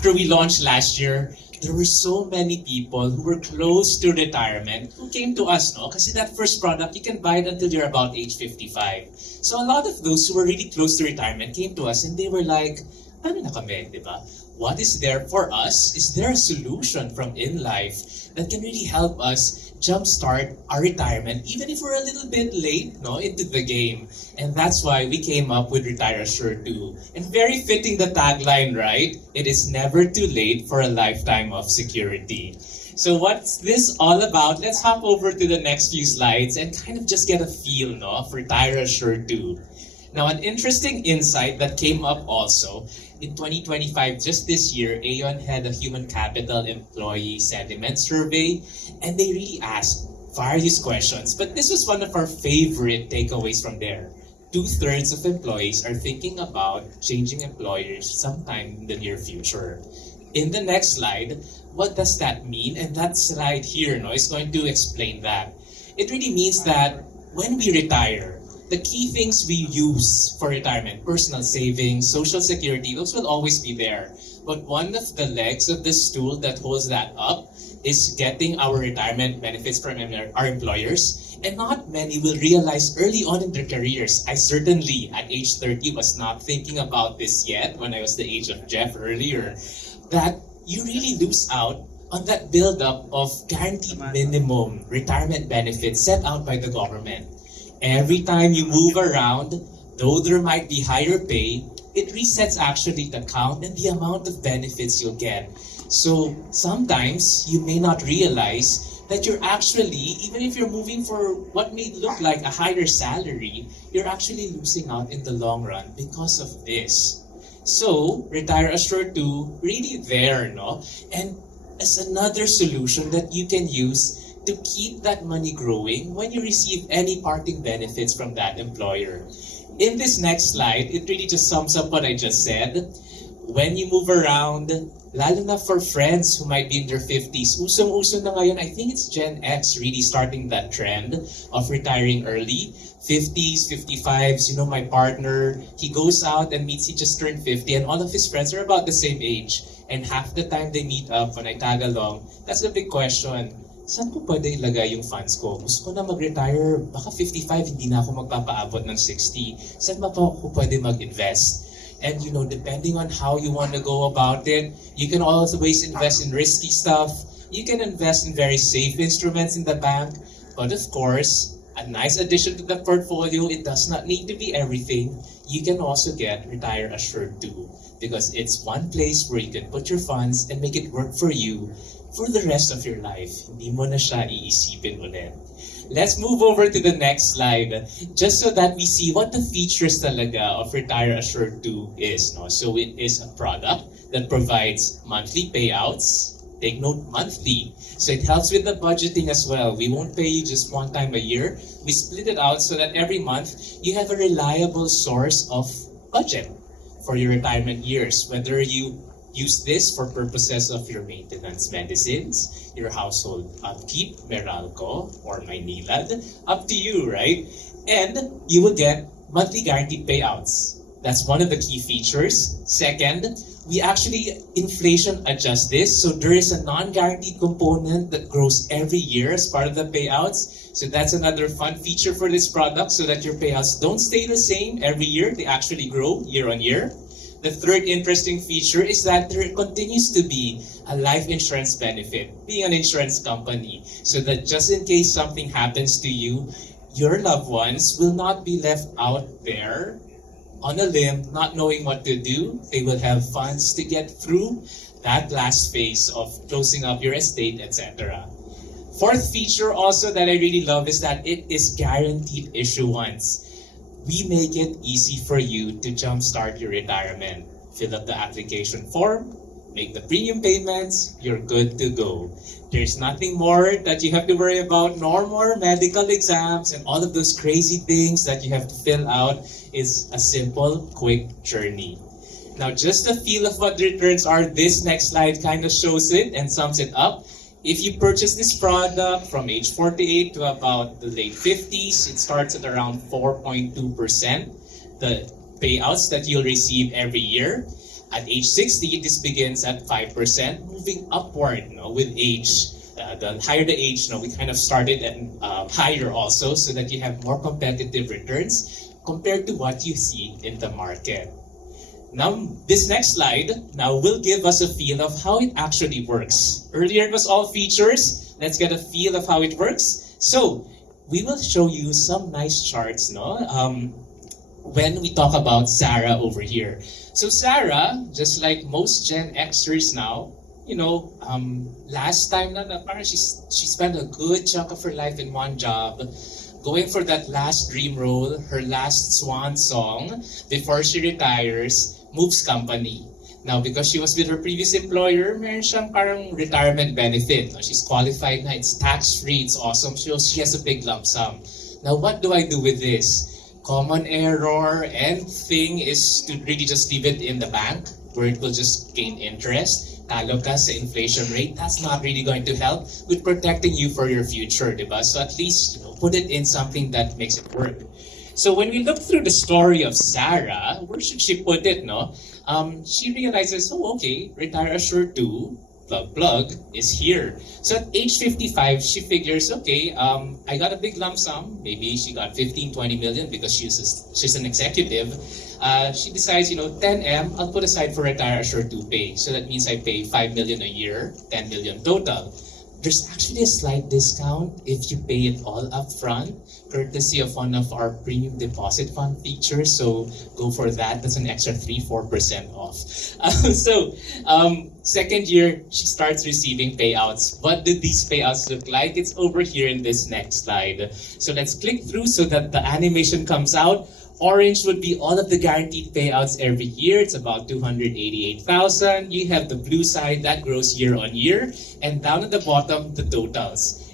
after we launched last year, there were so many people who were close to retirement who came to us, no? Kasi that first product, you can buy it until you're about age 55. So a lot of those who were really close to retirement came to us and they were like, ano na kami, di ba? What is there for us? Is there a solution from InLife that can really help us jumpstart our retirement, even if we're a little bit late, no, into the game? And that's why we came up with Retire Assured 2. And very fitting the tagline, right? It is never too late for a lifetime of security. So what's this all about? Let's hop over to the next few slides and kind of just get a feel, no, of Retire Assured 2. Now, an interesting insight that came up also in 2025, just this year, Aon had a human capital employee sentiment survey, and they really asked various questions. But this was one of our favorite takeaways from there. 2/3 of employees are thinking about changing employers sometime in the near future. In the next slide, what does that mean? And that slide here, no, is going to explain that. It really means that when we retire, the key things we use for retirement, personal savings, social security, those will always be there. But one of the legs of the stool that holds that up is getting our retirement benefits from our employers. And not many will realize early on in their careers. I certainly, at age 30, was not thinking about this yet when I was the age of Jeff earlier, that you really lose out on that buildup of guaranteed minimum retirement benefits set out by the government. Every time you move around, though there might be higher pay, it resets actually the count and the amount of benefits you'll get. So sometimes you may not realize that you're actually, even if you're moving for what may look like a higher salary, you're actually losing out in the long run because of this. So Retire Assured 2, really there, no? And as another solution that you can use to keep that money growing when you receive any parting benefits from that employer. In this next slide, it really just sums up what I just said. When you move around, lalo na for friends who might be in their 50s, usong-uso na ngayon, I think it's Gen X really starting that trend of retiring early. 50s, 55s, you know, my partner, he goes out and meets, he just turned 50 and all of his friends are about the same age. And half the time they meet up, when I tag along, that's the big question. Saan ko pwede ilagay yung funds ko? Gusto ko na mag-retire, baka 55, hindi na ako magpapaabot ng 60. Saan ba pa ako pwede mag-invest? And you know, depending on how you want to go about it, you can always invest in risky stuff. You can invest in very safe instruments in the bank. But of course, a nice addition to the portfolio, it does not need to be everything. You can also get Retire Assured 2 because it's one place where you can put your funds and make it work for you for the rest of your life. Hindi mo na siya iisipin ulit. Let's move over to the next slide just so that we see what the features talaga of Retire Assured 2 is. No? So it is a product that provides monthly payouts. Take note, monthly. So it helps with the budgeting as well. We won't pay you just one time a year. We split it out so that every month you have a reliable source of budget for your retirement years. Whether you use this for purposes of your maintenance medicines, your household upkeep, Meralco or Maynilad, up to you, right? And you will get monthly guaranteed payouts. That's one of the key features. Second, we actually inflation adjust this. So there is a non-guaranteed component that grows every year as part of the payouts. So that's another fun feature for this product so that your payouts don't stay the same every year. They actually grow year on year. The third interesting feature is that there continues to be a life insurance benefit, being an insurance company, so that just in case something happens to you, your loved ones will not be left out there on a limb, not knowing what to do. They will have funds to get through that last phase of closing up your estate, etc. Fourth feature also that I really love is that it is guaranteed issuance. We make it easy for you to jumpstart your retirement. Fill up the application form, make the premium payments, you're good to go. There's nothing more that you have to worry about, nor more medical exams and all of those crazy things that you have to fill out. Is a simple, quick journey. Now, just a feel of what the returns are, this next slide kind of shows it and sums it up. If you purchase this product from age 48 to about the late 50s, it starts at around 4.2%, the payouts that you'll receive every year. At age 60, this begins at 5%, moving upward, with age. The higher the age, we kind of started at higher also, so that you have more competitive returns compared to what you see in the market. Now, this next slide now will give us a feel of how it actually works. Earlier it was all features. Let's get a feel of how it works. So, we will show you some nice charts, when we talk about Sarah over here. So Sarah, just like most Gen Xers now, last time parang she spent a good chunk of her life in one job, going for that last dream role, her last swan song before she retires, moves company. Now, because she was with her previous employer, meron siyang parang retirement benefit. She's qualified na, it's tax-free, it's awesome. She has a big lump sum. Now, what do I do with this? Common error and thing is to really just leave it in the bank where it will just gain interest. Talo ka sa inflation rate, that's not really going to help with protecting you for your future, diba? So at least, put it in something that makes it work. So when we look through the story of Sarah, where should she put it, she realizes, okay, Retire Assured 2, plug is here. So at age 55, she figures, okay, I got a big lump sum. Maybe she got 15, 20 million because she's an executive. She decides, 10M, I'll put aside for Retire Assured 2 pay. So that means I pay 5 million a year, 10 million total. There's actually a slight discount if you pay it all up front, courtesy of one of our premium deposit fund features. So go for that. That's an extra 3-4% off. Second year, she starts receiving payouts. What did these payouts look like? It's over here in this next slide. So let's click through so that the animation comes out. Orange would be all of the guaranteed payouts every year. It's about 288,000. You have the blue side that grows year on year. And down at the bottom, the totals.